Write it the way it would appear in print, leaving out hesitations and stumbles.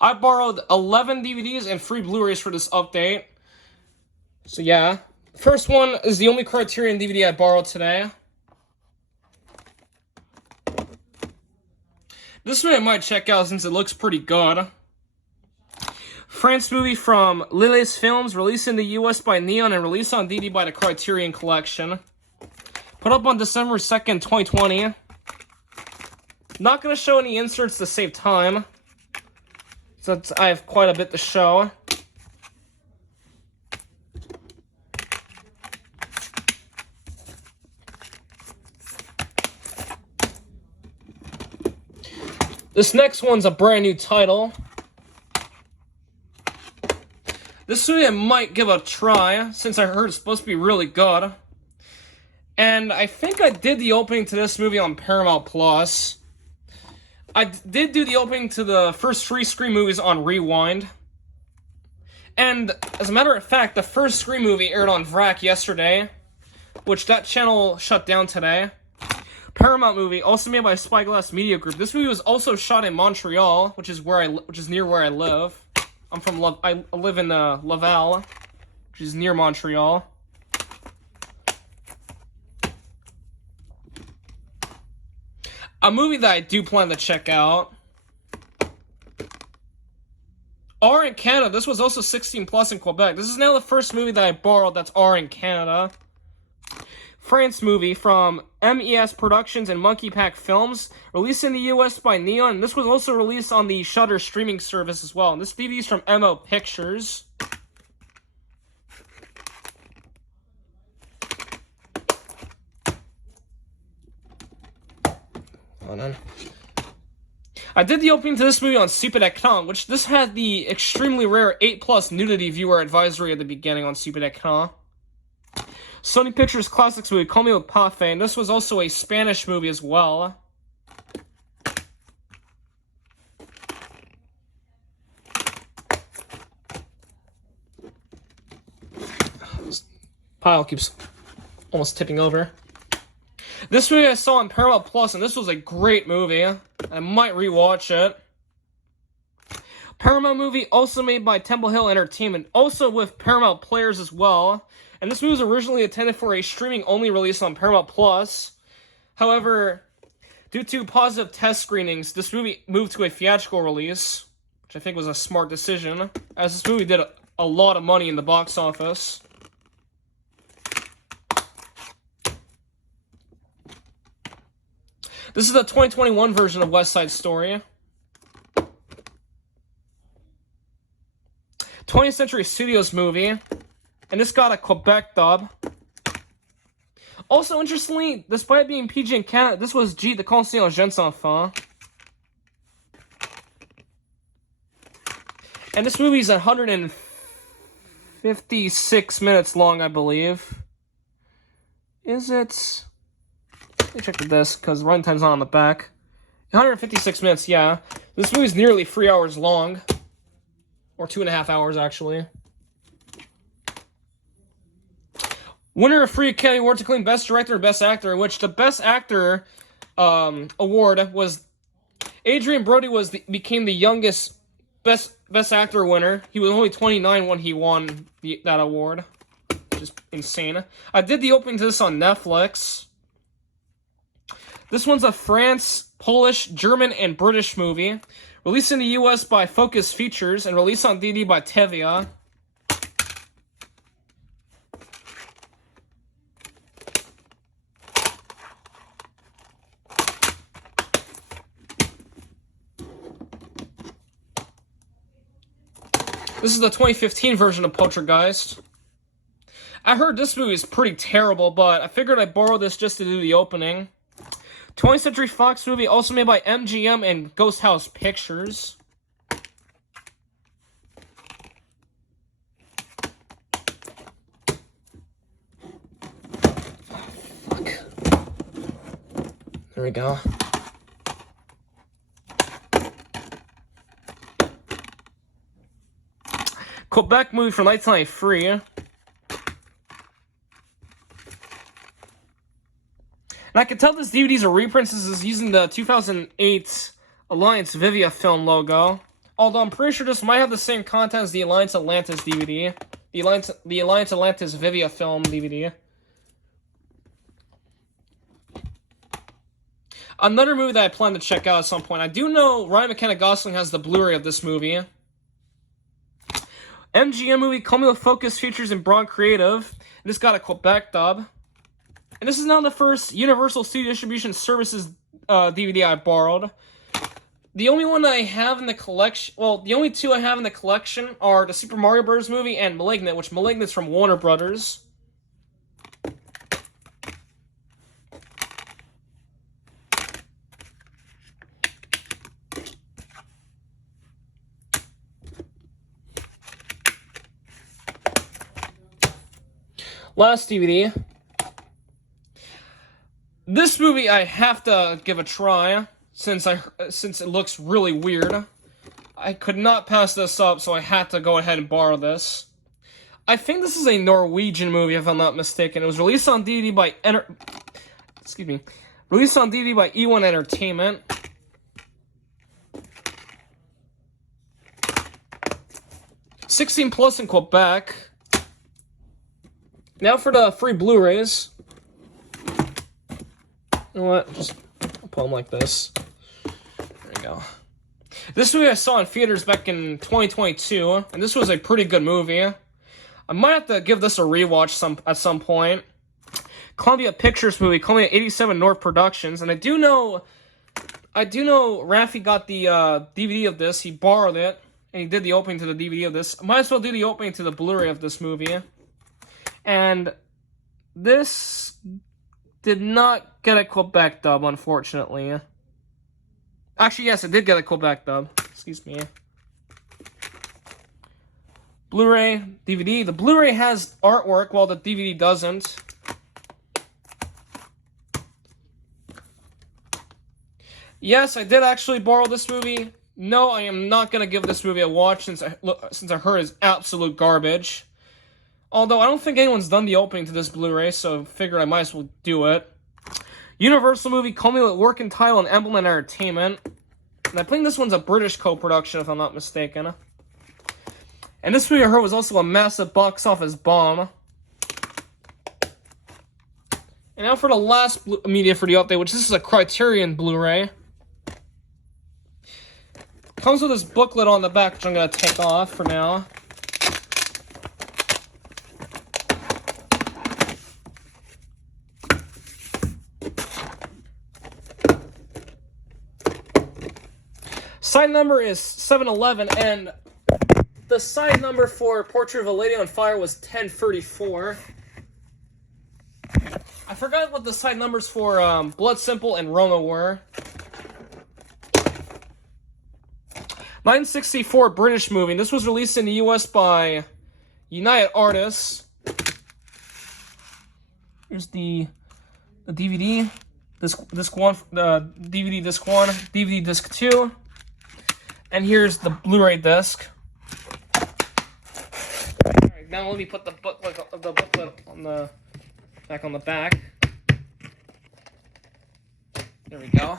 I borrowed 11 DVDs and 3 Blu-rays for this update. So yeah. First one is the only Criterion DVD I borrowed today. This one I might check out since it looks pretty good. France movie from Lilles Films, released in the US by Neon and released on DVD by the Criterion Collection. Put up on December 2nd, 2020. Not going to show any inserts to save time, since I have quite a bit to show. This next one's a brand new title. This movie I might give a try, since I heard it's supposed to be really good. And I think I did the opening to this movie on Paramount Plus. I did do the opening to the first 3 Scream movies on Rewind. And, as a matter of fact, the first Scream movie aired on VRAC yesterday, which that channel shut down today. Paramount movie, also made by Spyglass Media Group. This movie was also shot in Montreal, which is near where I live. I live in Laval, which is near Montreal. A movie that I do plan to check out. R in Canada. This was also 16 plus in Quebec. This is now the first movie that I borrowed that's R in Canada. France movie from MES Productions and Monkey Pack Films, released in the US by Neon, and this was also released on the Shudder streaming service as well. And this DVD is from MO Pictures. Hold on. I did the opening to this movie on Super Écran, which this had the extremely rare 8+ nudity viewer advisory at the beginning on Super Écran. Sony Pictures Classics movie, Call Me With Pafe, and this was also a Spanish movie as well. This pile keeps almost tipping over. This movie I saw on Paramount Plus, and this was a great movie. I might rewatch it. Paramount movie, also made by Temple Hill Entertainment, also with Paramount Players as well. And this movie was originally intended for a streaming-only release on Paramount Plus. However, due to positive test screenings, this movie moved to a theatrical release, which I think was a smart decision, as this movie did a lot of money in the box office. This is the 2021 version of West Side Story. 20th Century Studios movie. And this got a Quebec dub. Also, interestingly, despite being PG in Canada, this was G, the conseil aux jeunes enfants. And this movie is 156 minutes long, I believe. Is it? Let me check the disc, because runtime's not on the back. 156 minutes, yeah. This movie is nearly 3 hours long. Or 2.5 hours, actually. Winner of 3 Academy Awards, including Best Director and Best Actor, in which the Best Actor award was... Adrian Brody became the youngest Best Actor winner. He was only 29 when he won that award. Which is insane. I did the opening to this on Netflix. This one's a France, Polish, German, and British movie. Released in the US by Focus Features and released on DVD by Tevia. This is the 2015 version of Poltergeist. I heard this movie is pretty terrible, but I figured I'd borrow this just to do the opening. 20th Century Fox movie, also made by MGM and Ghost House Pictures. Fuck. There we go. Quebec movie from 1993. And I can tell this DVD is a reprint. This is using the 2008 Alliance Vivia film logo. Although I'm pretty sure this might have the same content as the Alliance Atlantis DVD. The Alliance Atlantis Vivia film DVD. Another movie that I plan to check out at some point. I do know Ryan McKenna-Gosling has the Blu-ray of this movie. MGM movie, Call Me With Focus, features in Braun Creative. This got a Quebec dub. And this is now the first Universal Studio Distribution Services DVD I borrowed. The only one I have in the collection, well, the only two I have in the collection are the Super Mario Bros. Movie and Malignant, which Malignant's from Warner Brothers. Last DVD. This movie I have to give a try since it looks really weird. I could not pass this up, so I had to go ahead and borrow this. I think this is a Norwegian movie, if I'm not mistaken. It was released on DVD by released on DVD by E1 Entertainment. +16 in Quebec. Now for the free Blu-rays. You know what? Just put them like this. There you go. This movie I saw in theaters back in 2022, and this was a pretty good movie. I might have to give this a rewatch at some point. Columbia Pictures movie, Columbia 87 North Productions, and I do know Rafi got the DVD of this. He borrowed it, and he did the opening to the DVD of this. Might as well do the opening to the Blu-ray of this movie. And this did not get a Quebec dub, unfortunately. Actually, yes, it did get a Quebec dub. Excuse me. Blu-ray, DVD. The Blu-ray has artwork, while the DVD doesn't. Yes, I did actually borrow this movie. No, I am not going to give this movie a watch since I heard it's absolute garbage. Although, I don't think anyone's done the opening to this Blu-ray, so I figured I might as well do it. Universal movie, Call Me With Working Title and Emblem Entertainment. And I think this one's a British co-production, if I'm not mistaken. And this movie I heard was also a massive box office bomb. And now for the last media for the update, which this is a Criterion Blu-ray. Comes with this booklet on the back, which I'm going to take off for now. Side number is 711, and the side number for Portrait of a Lady on Fire was 1034. I forgot what the side numbers for Blood Simple and Roma were. 1964 British movie. This was released in the US by United Artists. Here's the DVD. Disc 1, the DVD disc 1, DVD disc 2. And here's the Blu-ray disc. Alright, now let me put the booklet on back on the back. There we go.